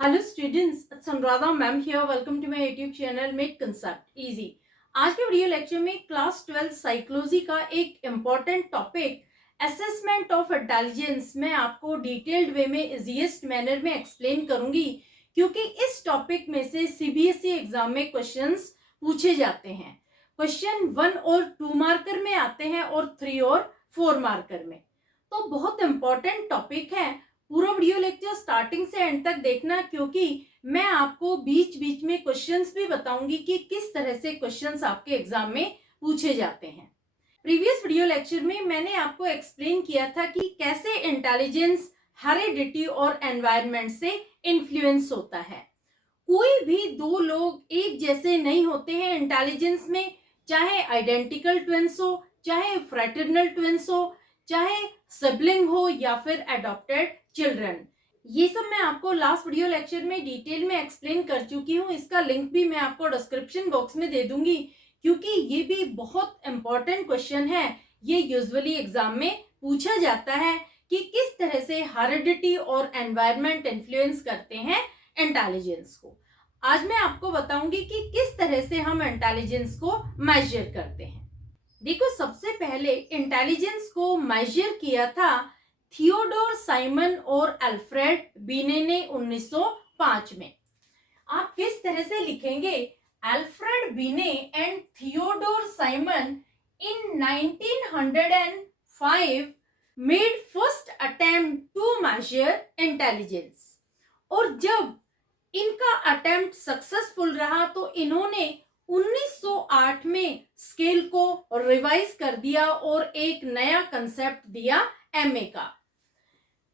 Hello students, it's Anuradha ma'am here. Welcome to my YouTube channel make concept easy. आज के video lecture में class 12 psychology का एक important topic assessment of intelligence मैं आपको detailed वे में इजीएस्ट मैनर में एक्सप्लेन करूंगी, क्योंकि इस टॉपिक में से सीबीएसई एग्जाम में क्वेश्चंस पूछे जाते हैं। क्वेश्चन 1 और 2 मार्कर में आते हैं और 3 और 4 मार्कर में। तो बहुत इंपॉर्टेंट टॉपिक है। पूरा वीडियो लेक्चर स्टार्टिंग से एंड तक देखना, क्योंकि मैं आपको बीच बीच में क्वेश्चंस भी बताऊंगी कि किस तरह से क्वेश्चंस आपके एग्जाम में पूछे जाते हैं। प्रीवियस वीडियो लेक्चर में मैंने आपको एक्सप्लेन किया था कि कैसे इंटेलिजेंस हेरिडिटी और एनवायरनमेंट से इन्फ्लुएंस होता है। कोई भी दो लोग एक जैसे नहीं होते हैं इंटेलिजेंस में, चाहे आइडेंटिकल ट्विंस हो, चाहे फ्रेटर्नल ट्विंस हो, चाहे सिबलिंग हो या फिर अडॉप्टेड चिल्ड्रन। ये सब मैं आपको लास्ट वीडियो लेक्चर में डिटेल में एक्सप्लेन कर चुकी हूँ। इसका लिंक भी मैं आपको डिस्क्रिप्शन बॉक्स में दे दूंगी, क्योंकि ये भी बहुत इंपॉर्टेंट क्वेश्चन है। ये यूजुअली एग्जाम में पूछा जाता है कि किस तरह से हेरिडिटी और एनवायरनमेंट इन्फ्लुएंस करते हैं इंटेलिजेंस को। आज मैं आपको बताऊंगी कि किस तरह से हम इंटेलिजेंस को मेजर करते हैं। देखो, सबसे पहले इंटेलिजेंस को मेजर किया था थियोडोर साइमन और अल्फ्रेड बीने ने 1905 में। आप किस तरह से लिखेंगे? Alfred Binet and Theodore Simon in 1905 made first attempt to measure intelligence. और जब इनका अटेम्प्ट सक्सेसफुल रहा तो इन्होंने 1908 में स्केल को रिवाइज कर दिया और एक नया कंसेप्ट दिया एमए का।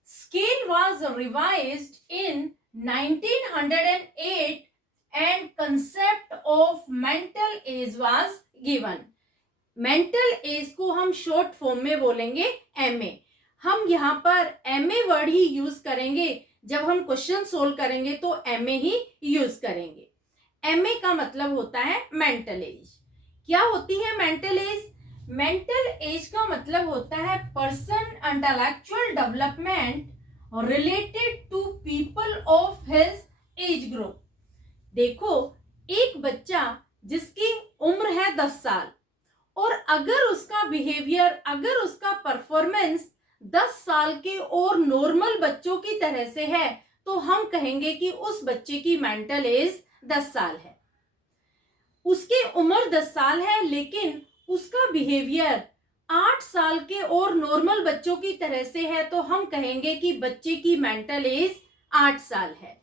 Scale was revised in 1908 and concept of mental as was given. Mental as को हम शॉर्ट फॉर्म में बोलेंगे एमए। हम यहाँ पर एमए वर्ड ही यूज करेंगे। जब हम क्वेश्चन सोल्व करेंगे तो एमए ही यूज करेंगे। एमए का मतलब होता है मेंटल एज। क्या होती है मेंटल एज? मेंटल एज का मतलब होता है person intellectual development related to people of his age group. देखो, एक बच्चा जिसकी उम्र है 10 साल और अगर उसका बिहेवियर, अगर उसका परफॉर्मेंस 10 साल के और नॉर्मल बच्चों की तरह से है, तो हम कहेंगे कि उस बच्चे की मेंटल एज 10 साल है। उसकी उम्र 10 साल है लेकिन उसका बिहेवियर 8 साल के और नॉर्मल बच्चों की तरह से है, तो हम कहेंगे कि बच्चे की मेंटल एज 8 साल है।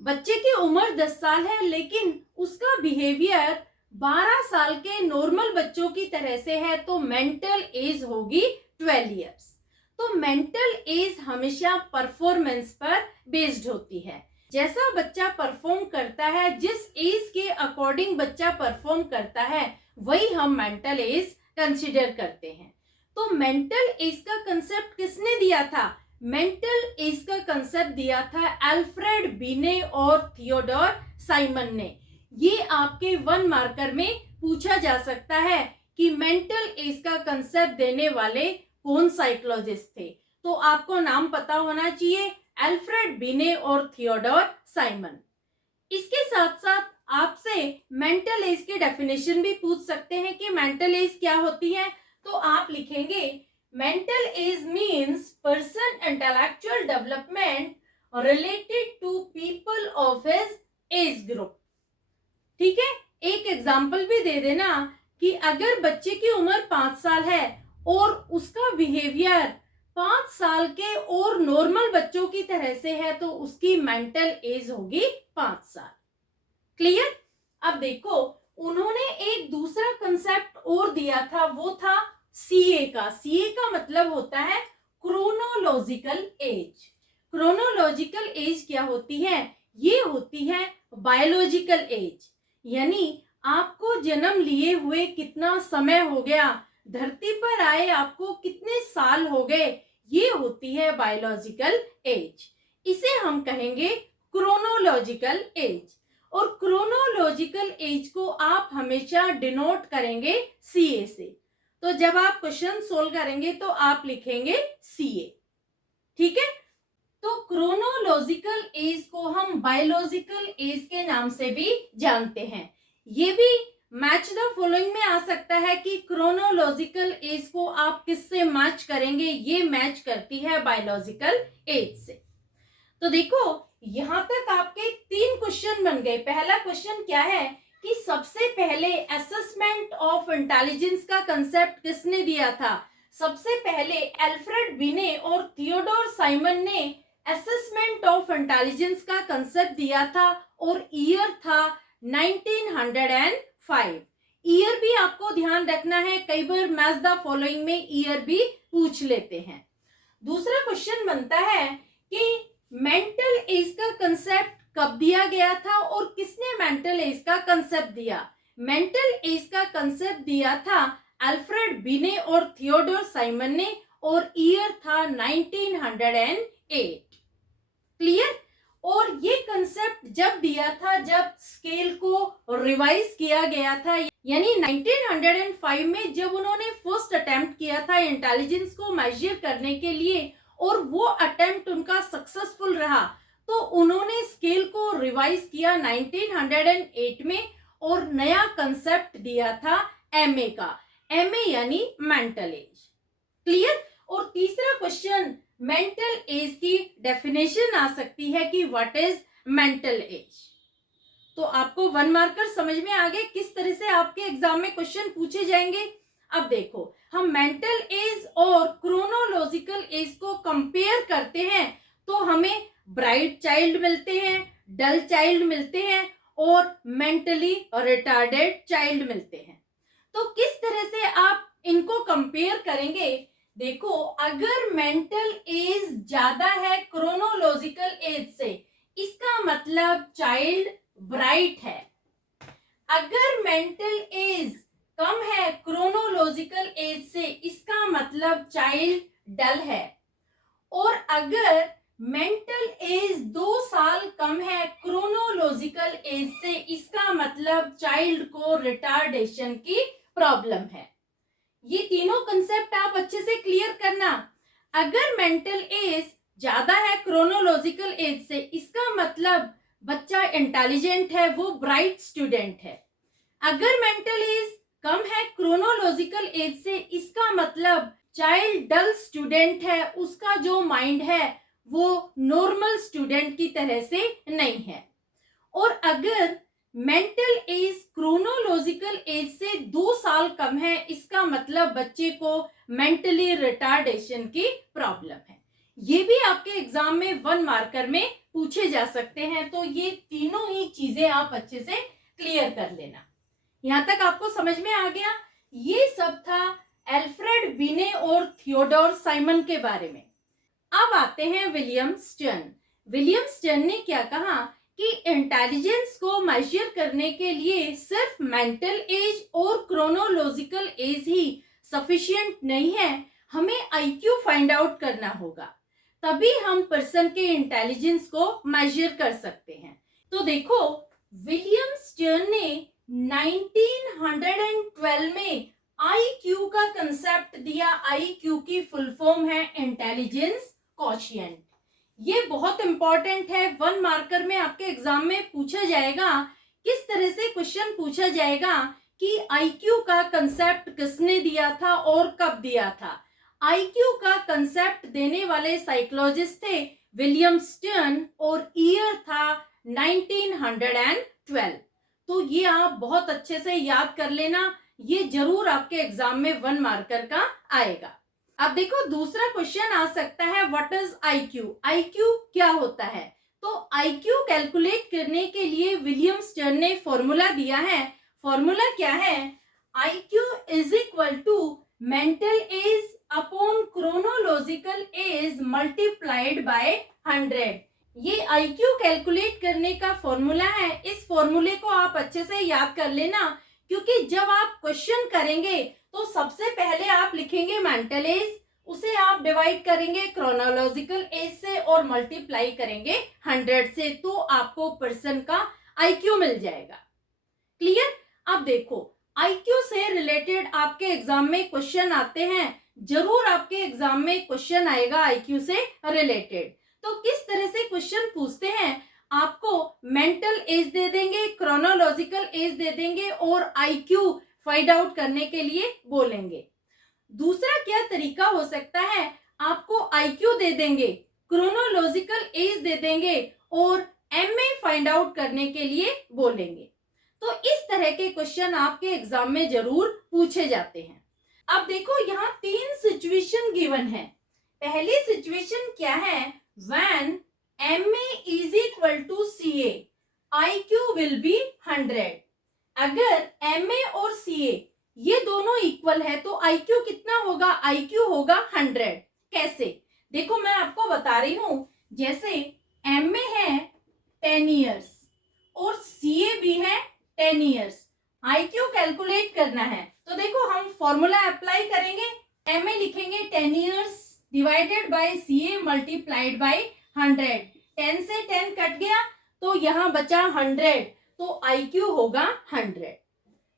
बच्चे की उम्र 10 साल है लेकिन उसका बिहेवियर 12 साल के नॉर्मल बच्चों की तरह से है, तो मेंटल एज होगी 12 इयर्स। तो मेंटल एज हमेशा परफॉर्मेंस पर बेस्ड होती है। जैसा बच्चा परफॉर्म करता है, जिस एज के अकॉर्डिंग बच्चा परफॉर्म करता है, वही हम मेंटल एज कंसिडर करते हैं। तो मेंटल एज का कंसेप्ट किसने दिया था? मेंटल एज का कंसेप्ट दिया था अल्फ्रेड बीने और थियोडोर साइमन ने। ये आपके 1 मार्कर में पूछा जा सकता है कि मेंटल एज का कंसेप्ट देने वाले कौन साइकोलॉजिस्ट थे। तो आपको नाम पता होना चाहिए, अल्फ्रेड बीने और थियोडोर साइमन। इसके साथ साथ आपसे मेंटल एज की डेफिनेशन भी पूछ सकते हैं कि मेंटल एज क्या होती है। तो आप लिखेंगे mental age means person intellectual development related to people of his age group. ठीक है, एक एग्जाम्पल भी दे देना कि अगर बच्चे की उम्र 5 साल है और उसका बिहेवियर 5 साल के और नॉर्मल बच्चों की तरह से है, तो उसकी मेंटल एज होगी 5 साल। क्लियर? अब देखो, उन्होंने एक दूसरा कंसेप्ट और दिया था, वो था सीए का। सीए का मतलब होता है क्रोनोलॉजिकल एज। क्रोनोलॉजिकल एज क्या होती है? ये होती है बायोलॉजिकल एज, यानी आपको जन्म लिए हुए कितना समय हो गया, धरती पर आए आपको कितने साल हो गए, ये होती है बायोलॉजिकल एज। इसे हम कहेंगे क्रोनोलॉजिकल एज। और क्रोनोलॉजिकल एज को आप हमेशा डिनोट करेंगे सीए से। तो जब आप क्वेश्चन सोल्व करेंगे तो आप लिखेंगे सीए। ठीक है, तो क्रोनोलॉजिकल एज को हम बायोलॉजिकल एज के नाम से भी जानते हैं। ये भी मैच द फॉलोइंग में आ सकता है कि क्रोनोलॉजिकल एज को आप किससे मैच करेंगे, ये मैच करती है बायोलॉजिकल एज से। तो देखो यहां तक आपके 3 क्वेश्चन बन गए। पहला क्वेश्चन क्या है कि सबसे पहले असेसमेंट ऑफ इंटेलिजेंस का कंसेप्ट किसने दिया था? सबसे पहले अल्फ्रेड बिने और थियोडोर साइमन ने असेसमेंट ऑफ इंटेलिजेंस का कंसेप्ट दिया था और ईयर था 1905। ईयर भी आपको ध्यान रखना है, कई बार मैच द फॉलोइंग में ईयर भी पूछ लेते हैं। दूसरा क्वेश्चन बनता है कि मेंटल एज का कंसेप्ट कब दिया गया था और किसने मेंटल एज का कंसेप्ट दिया? मेंटल एज का कंसेप्ट दिया था अल्फ्रेड बिने और थियोडोर साइमन ने और ईयर था 1908। क्लियर? और ये कंसेप्ट जब दिया था जब स्केल को रिवाइज किया गया था, यानी 1905 में जब उन्होंने फर्स्ट अटेम्प्ट किया था इंटेलिजेंस को मेजर करने के लिए और वो अटेम्प्ट उनका सक्सेसफुल रहा, तो उन्होंने स्केल को रिवाइज किया 1908 में और नया कंसेप्ट दिया था एमए का। एमए यानी मेंटल एज। क्लियर? और तीसरा क्वेश्चन मेंटल एज की डेफिनेशन आ सकती है कि व्हाट इज मेंटल एज। तो आपको 1 मार्कर समझ में आ गए किस तरह से आपके एग्जाम में क्वेश्चन पूछे जाएंगे। अब देखो हम मेंटल एज और क्रोनोलॉजिकल एज को कंपेयर करते हैं तो हमें ब्राइट चाइल्ड मिलते हैं, डल चाइल्ड मिलते हैं और मेंटली रिटार्डेड चाइल्ड मिलते हैं। तो किस तरह से आप इनको कंपेयर करेंगे? देखो अगर मेंटल एज ज्यादा है क्रोनोलॉजिकल एज से, इसका मतलब चाइल्ड ब्राइट है। अगर मेंटल एज कम है क्रोनोलॉजिकल एज से, इसका मतलब चाइल्ड डल है। और अगर मेंटल एज 2 साल कम है क्रोनोलॉजिकल एज से, इसका मतलब चाइल्ड को रिटार्डेशन की प्रॉब्लम है। ये तीनों कंसेप्ट आप अच्छे से क्लियर करना। अगर मेंटल एज ज्यादा है क्रोनोलॉजिकल एज से, इसका मतलब बच्चा इंटेलिजेंट है, वो ब्राइट स्टूडेंट है। अगर मेंटल एज कम है क्रोनोलॉजिकल एज से, इसका मतलब चाइल्ड डल स्टूडेंट है, उसका जो माइंड है वो नॉर्मल स्टूडेंट की तरह से नहीं है। और अगर मेंटल एज क्रोनोलॉजिकल एज से 2 साल कम है, इसका मतलब बच्चे को मेंटली रिटार्डेशन की प्रॉब्लम है। ये भी आपके एग्जाम में 1 मार्कर में पूछे जा सकते हैं। तो ये तीनों ही चीजें आप अच्छे से क्लियर कर लेना। यहां तक आपको समझ में आ गया? ये सब था अल्फ्रेड बिने और थियोडोर साइमन के बारे में। अब आते हैं विलियम स्टर्न। विलियम स्टर्न ने क्या कहा कि इंटेलिजेंस को मेजर करने के लिए सिर्फ मेंटल एज और क्रोनोलॉजिकल एज ही सफिशिएंट नहीं है, हमें आईक्यू फाइंड आउट करना होगा, तभी हम पर्सन के इंटेलिजेंस को मेजर कर सकते हैं। तो देखो विलियम स्टर्न ने 1912 में आईक्यू का कंसेप्ट दिया। आईक्यू की फुल फॉर्म है इंटेलिजेंस क्वोशिएंट। ये बहुत इंपॉर्टेंट है, 1 मार्कर में आपके एग्जाम में पूछा जाएगा। किस तरह से क्वेश्चन पूछा जाएगा कि आईक्यू का कंसेप्ट किसने दिया था और कब दिया था? आईक्यू का कंसेप्ट देने वाले साइकोलॉजिस्ट थे विलियम स्टर्न और ईयर था 1912। तो ये आप बहुत अच्छे से याद कर लेना, ये जरूर आपके एग्जाम में 1 मार्कर का आएगा। अब देखो दूसरा क्वेश्चन आ सकता है, व्हाट इज आईक्यू? आईक्यू क्या होता है? तो आईक्यू कैलकुलेट करने के लिए विलियम स्टर्न ने फॉर्मूला दिया है। फॉर्मूला क्या है? IQ is equal to mental age upon chronological age multiplied by 100। ये आईक्यू कैलकुलेट करने का फॉर्मूला है। इस फॉर्मूले को आप अच्छे से याद कर लेना, क्योंकि जब आप क्वेश्चन करेंगे तो सबसे पहले आप लिखेंगे मेंटल एज, उसे आप डिवाइड करेंगे क्रोनोलॉजिकल एज से और मल्टीप्लाई करेंगे 100 से, तो आपको पर्सन का आईक्यू मिल जाएगा। क्लियर? अब देखो आईक्यू से रिलेटेड आपके एग्जाम में क्वेश्चन आते हैं, जरूर आपके एग्जाम में क्वेश्चन आएगा आईक्यू से रिलेटेड। तो किस तरह से क्वेश्चन पूछते हैं, आपको मेंटल एज दे देंगे, क्रोनोलॉजिकल एज दे देंगे और आईक्यू फाइंड आउट करने के लिए बोलेंगे। दूसरा क्या तरीका हो सकता है, आपको आईक्यू दे देंगे, क्रोनोलॉजिकल एज दे देंगे और एमए फाइंड आउट करने के लिए बोलेंगे। तो इस तरह के क्वेश्चन आपके एग्जाम में जरूर पूछे जाते हैं। अब देखो यहाँ 3 सिचुएशन गिवन है। पहली सिचुएशन क्या है, when MA is equal to CA IQ will be 100। अगर MA और CA ये दोनों इक्वल है तो IQ कितना होगा, IQ होगा 100। कैसे, देखो मैं आपको बता रही हूं, जैसे MA है 10 इयर्स और CA भी है 10 इयर्स, IQ कैलकुलेट करना है तो देखो हम फॉर्मूला अप्लाई करेंगे, MA लिखेंगे 10 years divided by CA multiplied by 100। 10 से 10 कट गया तो यहाँ बचा 100, तो IQ होगा 100।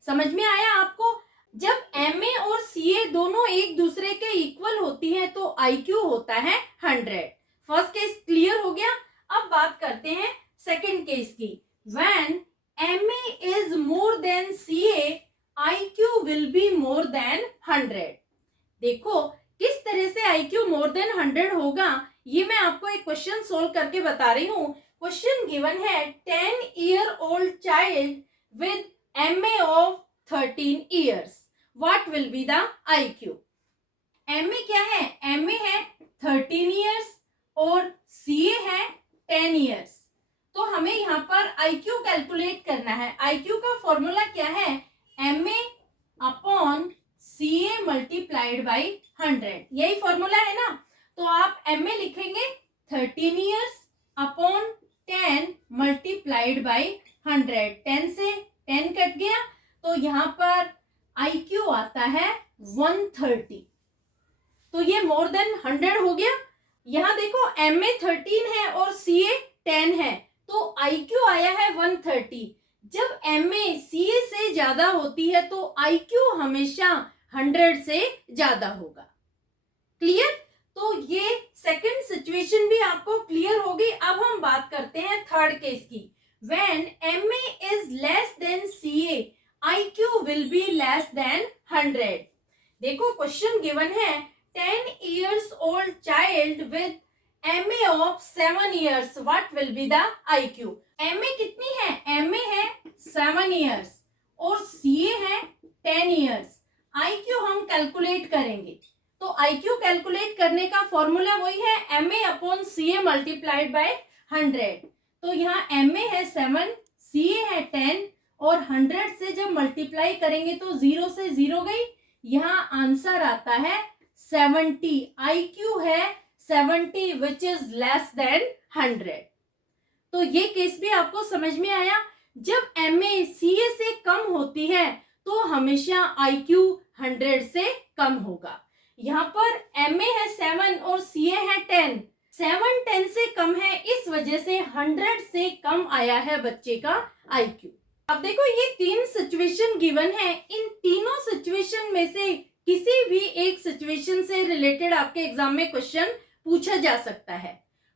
समझ में आया आपको? जब MA और CA दोनों एक दूसरे के इक्वल होती है तो IQ होता है 100। फर्स्ट केस क्लियर हो गया। अब बात करते हैं सेकंड केस की। When MA is more than CA IQ will be more than 100। देखो किस तरह से IQ more than 100 होगा, ये मैं आपको एक क्वेश्चन सोल्व करके बता रही हूँ। क्वेश्चन गिवन है 10-year-old child with MA of 13 years, what will be the IQ? MA क्या है, MA है 13 years और CA है 10 years। तो हमें यहाँ पर IQ कैलकुलेट करना है। IQ का फॉर्मूला क्या है, MA upon CA multiplied by 100, यही फॉर्मूला है ना। तो आप MA लिखेंगे 13 इयर्स अपॉन 10 मल्टीप्लाइड बाई 100। 10 से 10 कट गया तो यहाँ पर IQ आता है 130, तो ये मोर देन 100 हो गया। यहाँ देखो MA 13 है और CA 10 है तो IQ आया है 130। जब MA CA से ज्यादा होती है तो IQ हमेशा 100 से ज्यादा होगा। क्लियर? तो ये सेकंड सिचुएशन भी आपको क्लियर होगी। अब हम बात करते हैं थर्ड केस की। When MA is less than CA IQ will be less than 100। देखो क्वेश्चन गिवन है 10 years old child with MA of 7 years, what will be the IQ? MA कितनी है, MA है 7 years और CA है 10 years। IQ हम calculate करेंगे तो IQ कैलकुलेट करने का फॉर्मूला वही है MA upon CA multiplied by 100। तो यहाँ MA है 7, CA है 10 और 100 से जब मल्टीप्लाई करेंगे तो 0 से 0 गई, यहाँ आंसर आता है 70। IQ है 70 विच इज लेस देन 100। तो ये केस भी आपको समझ में आया। जब MA CA से कम होती है तो हमेशा IQ 100 से कम होगा। यहाँ पर MA है 7 और CA है 10, 7 10 से कम है, इस वजह से 100 से कम आया है बच्चे का IQ। अब देखो ये 3 सिचुएशन गिवन है, इन तीनों सिचुएशन में से किसी भी एक सिचुएशन से रिलेटेड आपके एग्जाम में क्वेश्चन पूछा जा सकता है।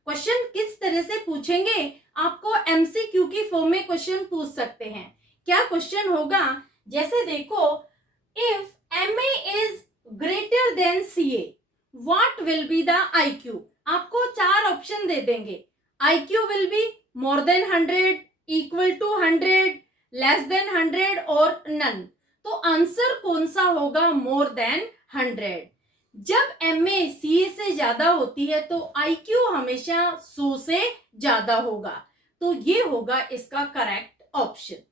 क्वेश्चन किस तरह से पूछेंगे, आपको MCQ की फॉर्म में क्वेश्चन पूछ सकते हैं। क्या क्वेश्चन होगा, जैसे देखो if MA is greater than CA what will be the IQ। आपको 4 ऑप्शन दे देंगे, IQ will be more than 100, equal to 100, less than 100 और नन। तो आंसर कौन सा होगा, मोर देन 100। जब MA CA से ज्यादा होती है तो IQ हमेशा 100 से ज्यादा होगा, तो ये होगा इसका करेक्ट ऑप्शन।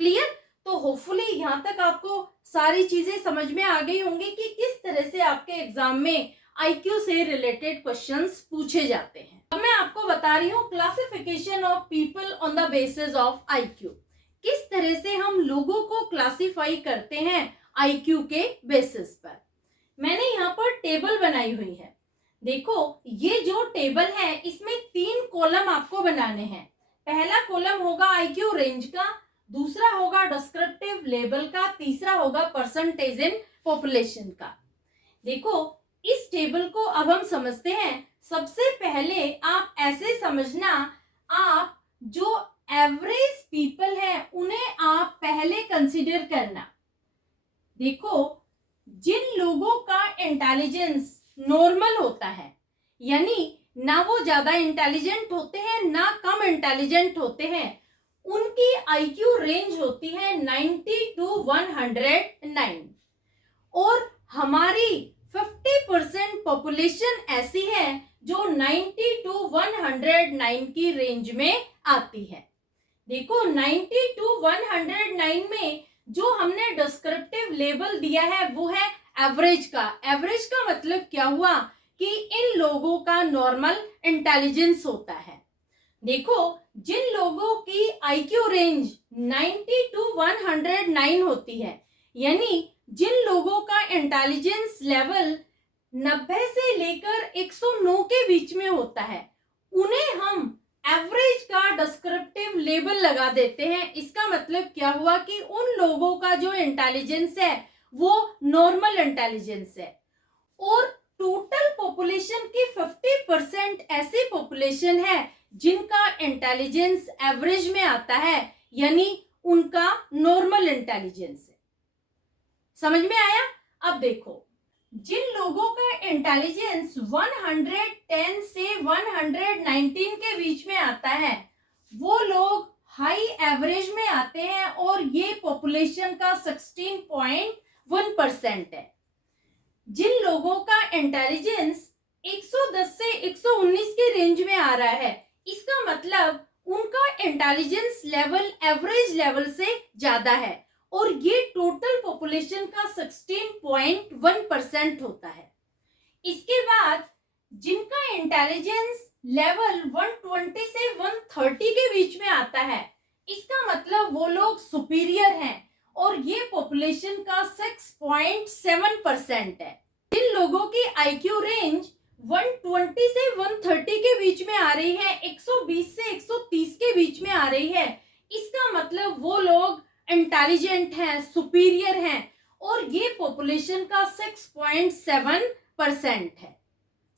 क्लियर? तो होपफुली यहां तक आपको सारी चीजें समझ में आ गई होंगी कि किस तरह से आपके एग्जाम में IQ से रिलेटेड क्वेश्चंस पूछे जाते हैं। अब मैं आपको बता रही हूँ classification of people on the basis of IQ। किस तरह से हम लोगों को क्लासिफाई करते हैं IQ के बेसिस पर। मैंने यहाँ पर टेबल बनाई हुई है। देखो ये जो टेबल है इसमें 3 कॉलम आपको बनाने हैं। पहला कॉलम होगा IQ रेंज का, दूसरा होगा डिस्क्रिप्टिव लेवल का, तीसरा होगा परसेंटेज इन पॉपुलेशन का। देखो इस टेबल को अब हम समझते हैं। सबसे पहले आप ऐसे समझना, आप जो एवरेज पीपल है उन्हें आप पहले कंसीडर करना। देखो, जिन लोगों का इंटेलिजेंस नॉर्मल होता है, यानी ना वो ज्यादा इंटेलिजेंट होते हैं ना कम इंटेलिजेंट होते हैं, उनकी आईक्यू रेंज होती है 90 टू 109। और हमारी 50% पॉपुलेशन ऐसी है जो 90 टू 109 की रेंज में आती है। देखो, 90 टू 109 में जो हमने डिस्क्रिप्टिव लेबल दिया है वो है एवरेज का। एवरेज का मतलब क्या हुआ कि इन लोगों का नॉर्मल इंटेलिजेंस होता है। देखो, जिन लोगों की आईक्यू रेंज 90 टू 109 होती है, यानी जिन लोगों का इंटेलिजेंस लेवल 90 से लेकर 109 के बीच में होता है, उन्हें हम एवरेज का डिस्क्रिप्टिव लेबल लगा देते हैं। इसका मतलब क्या हुआ कि उन लोगों का जो इंटेलिजेंस है वो नॉर्मल इंटेलिजेंस है। और टोटल पॉपुलेशन की 50% ऐसी पॉपुलेशन है जिनका इंटेलिजेंस एवरेज में आता है, यानी उनका नॉर्मल इंटेलिजेंस है। समझ में आया? अब देखो, जिन लोगों का इंटेलिजेंस 110 से 119 के बीच में आता है, वो लोग हाई एवरेज में आते हैं और ये पॉपुलेशन का 16.1% है। जिन लोगों का इंटेलिजेंस 110 से 119 के रेंज में आ रहा है, इसका मतलब उनका इंटेलिजेंस लेवल एवरेज लेवल से ज्यादा है और ये टोटल पॉपुलेशन का 16.1% होता है। इसके बाद जिनका इंटेलिजेंस लेवल 120 से 130 के बीच में आता है, इसका मतलब वो लोग सुपीरियर हैं और ये पॉपुलेशन का 6.7% है। जिन लोगों की आईक्यू रेंज 120 से 130 के बीच में आ रही है, 120 से 130 के बीच में आ रही है, इसका मतलब वो लोग इंटेलिजेंट हैं, सुपीरियर हैं और ये पॉपुलेशन का 6.7% है।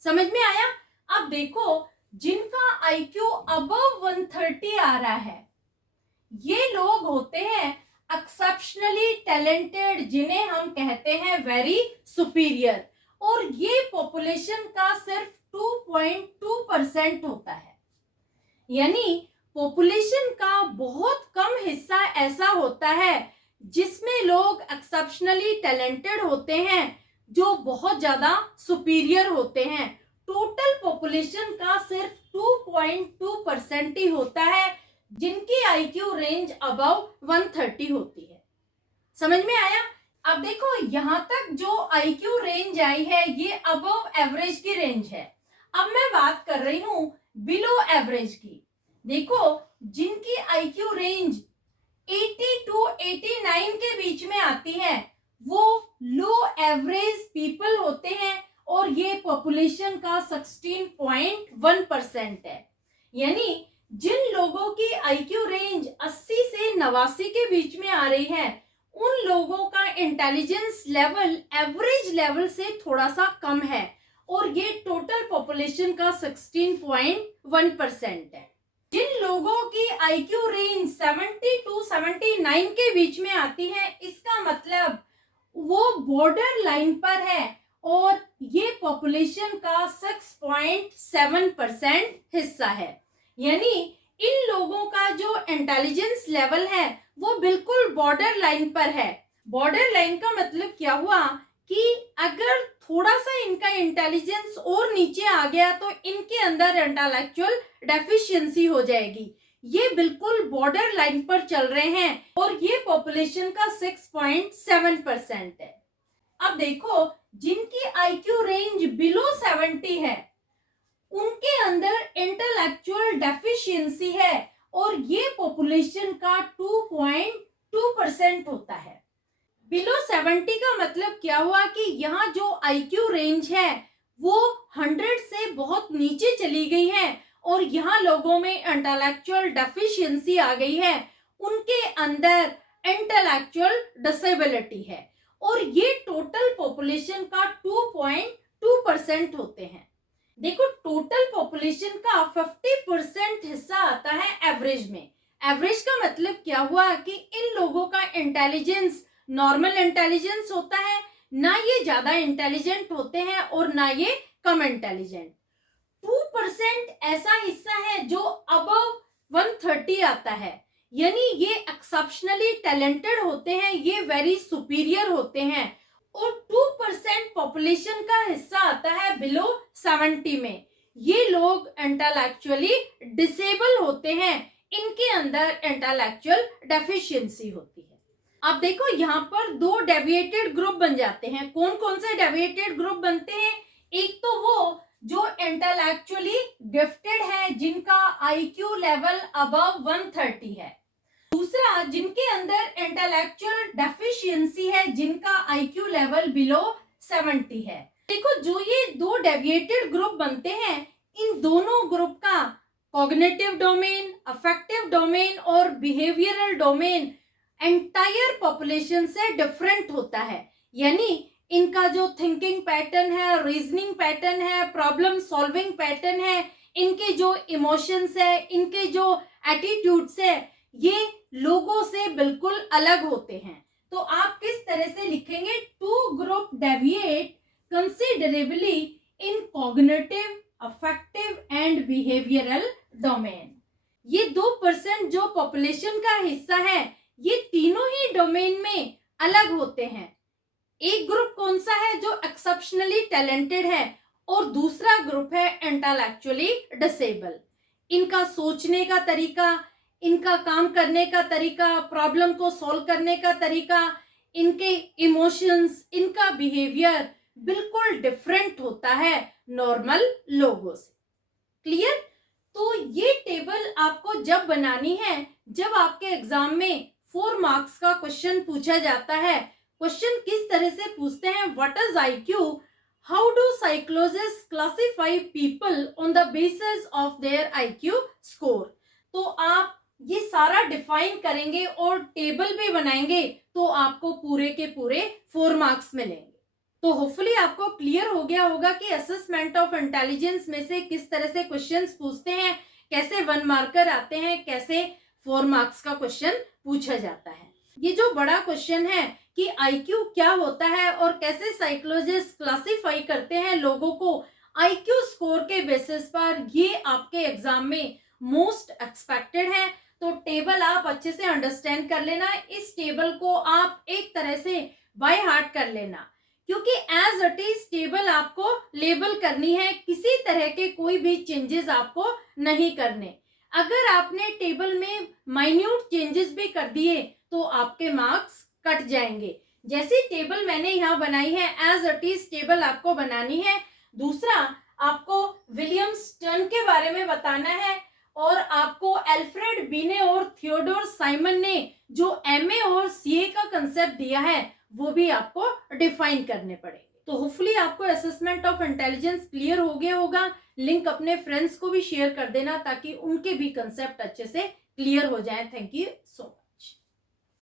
समझ में आया? अब देखो, जिनका आईक्यू अबव 130 आ रहा है, ये लोग होते हैं एक्सेप्शनली टैलेंटेड, जिन्हें हम कहते हैं वेरी सुपीरियर, और ये पॉपुलेशन का सिर्फ 2.2% होता है। यानी पॉपुलेशन का बहुत कम हिस्सा ऐसा होता है जिसमें लोग एक्सेप्शनली टैलेंटेड होते हैं, जो बहुत ज्यादा सुपीरियर होते हैं। टोटल पॉपुलेशन का सिर्फ 2.2% ही होता है जिनकी आईक्यू रेंज अबव 130 होती है। समझ में आया? अब देखो, यहां तक जो आईक्यू रेंज आई है ये अबव एवरेज की रेंज है। अब मैं बात कर रही हूं बिलो एवरेज की। देखो, जिनकी आईक्यू रेंज 80 टू 89 के बीच में आती है, वो लो एवरेज पीपल होते हैं और ये पॉपुलेशन का 16.1% है। यानी जिन लोगों की आईक्यू रेंज 80 से 89 के बीच में आ रही है, उन लोगों का इंटेलिजेंस लेवल एवरेज लेवल से थोड़ा सा कम है और ये टोटल पॉपुलेशन का 16.1% है। जिन लोगों की आईक्यू रेंज 70 टू 79 के बीच में आती है, इसका मतलब वो बॉर्डर लाइन पर है और ये पॉपुलेशन का 6.7% हिस्सा है। यानी इन लोगों का जो इंटेलिजेंस लेवल है वो बिल्कुल बॉर्डर लाइन पर है। बॉर्डर लाइन का मतलब क्या हुआ कि अगर थोड़ा सा इनका इंटेलिजेंस और नीचे आ गया तो इनके अंदर इंटेलेक्चुअल डेफिशिएंसी हो जाएगी। ये बिल्कुल बॉर्डर लाइन पर चल रहे हैं और ये पॉपुलेशन का 6.7% है। अब देखो, जिनकी आईक्यू रेंज बिलो 70 है, उनके अंदर इंटेलेक्चुअल डेफिशिएंसी है और ये पॉपुलेशन का 2.2% होता है। बिलो 70 का मतलब क्या हुआ कि यहाँ जो आईक्यू रेंज है वो 100 से बहुत नीचे चली गई है और यहाँ लोगों में इंटेलेक्चुअल डेफिशिएंसी आ गई है, उनके अंदर इंटेलेक्चुअल डिसेबिलिटी है और ये टोटल पॉपुलेशन का 2.2% होते हैं। देखो टोटल पॉपुलेशन का 50% हिस्सा आता है एवरेज में। एवरेज का मतलब क्या हुआ कि इन लोगों का इंटेलिजेंस नॉर्मल इंटेलिजेंस होता है, ना ये ज्यादा इंटेलिजेंट होते हैं और ना ये कम इंटेलिजेंट। 2% ऐसा हिस्सा है जो अबव 130 आता है, यानी ये एक्सेप्शनली टैलेंटेड होते हैं, ये वेरी सुपीरियर होते हैं। और 2% पॉपुलेशन का हिस्सा आता है बिलो 70 में, ये लोग इंटेलेक्चुअली डिसेबल होते हैं, इनके अंदर इंटेलेक्चुअल डेफिशिएंसी होती है। अब देखो यहाँ पर दो डेविएटेड ग्रुप बन जाते हैं। कौन कौन से डेविएटेड ग्रुप बनते हैं? एक तो वो जो इंटेलेक्चुअली गिफ्टेड है, जिनका आईक्यू लेवल अबव 130 है। दूसरा जिनके अंदर इंटेलेक्चुअल डेफिशिएंसी है, जिनका आईक्यू लेवल बिलो 70 है। देखो जो ये दो डेविएटेड ग्रुप बनते हैं, इन दोनों ग्रुप का कॉग्निटिव डोमेन, अफेक्टिव डोमेन और बिहेवियरल डोमेन एंटायर पॉपुलेशन से डिफरेंट होता है। यानी इनका जो थिंकिंग पैटर्न है, रीजनिंग पैटर्न है, प्रॉब्लम सॉल्विंग पैटर्न है, इनके जो इमोशंस है, इनके जो एटीट्यूड्स है, ये लोगों से बिल्कुल अलग होते हैं। तो आप किस तरह से लिखेंगे? Two group deviate considerably in cognitive, affective and behavioural domain. ये 2% जो पॉपुलेशन का हिस्सा है, ये तीनों ही डोमेन में अलग होते हैं। एक ग्रुप कौन सा है? जो एक्सेप्शनली टैलेंटेड है, और दूसरा ग्रुप है इंटेलेक्चुअली डिसेबल। इनका सोचने का तरीका, इनका काम करने का तरीका, प्रॉब्लम को सॉल्व करने का तरीका, इनके इमोशंस, इनका बिहेवियर बिल्कुल डिफरेंट होता है नॉर्मल लोगों से। क्लियर? तो ये टेबल आपको जब बनानी है, जब आपके एग्जाम में 4 मार्क्स का क्वेश्चन पूछा जाता है। क्वेश्चन किस तरह से पूछते हैं? What is IQ? How do psychologist classify people on the basis of their IQ score? तो आप ये सारा डिफाइन करेंगे और टेबल भी बनाएंगे, तो आपको पूरे के पूरे 4 मार्क्स मिलेंगे। तो होपफुली आपको क्लियर हो गया होगा कि असेसमेंट ऑफ इंटेलिजेंस में से किस तरह से क्वेश्चंस पूछते हैं, कैसे 1 मार्कर आते हैं, कैसे 4 मार्क्स का क्वेश्चन पूछा जाता है। ये जो बड़ा क्वेश्चन है कि आईक्यू क्या होता है और कैसे साइकोलॉजिस्ट क्लासिफाई करते हैं लोगों को आईक्यू स्कोर के बेसिस पर, ये आपके एग्जाम में मोस्ट एक्सपेक्टेड है। तो टेबल आप अच्छे से अंडरस्टैंड कर लेना। इस टेबल को आप एक तरह से बाय हार्ट कर लेना, क्योंकि एज इट इज टेबल आपको लेबल करनी है, किसी तरह के कोई भी चेंजेस आपको नहीं करने। अगर आपने टेबल में माइन्यूट चेंजेस भी कर दिए तो आपके मार्क्स कट जाएंगे। जैसी टेबल मैंने यहाँ बनाई है, एज इट इज टेबल आपको बनानी है। दूसरा, आपको विलियम स्टर्न के बारे में बताना है, और आपको एल्फ्रेड बीने और थियोडोर साइमन ने जो एमए और सीए का कंसेप्ट दिया है, वो भी आपको डिफाइन करने पड़ेंगे। तो होपफुली आपको असेसमेंट ऑफ इंटेलिजेंस क्लियर हो गया होगा। लिंक अपने फ्रेंड्स को भी शेयर कर देना ताकि उनके भी कंसेप्ट अच्छे से क्लियर हो जाए। Thank you so much.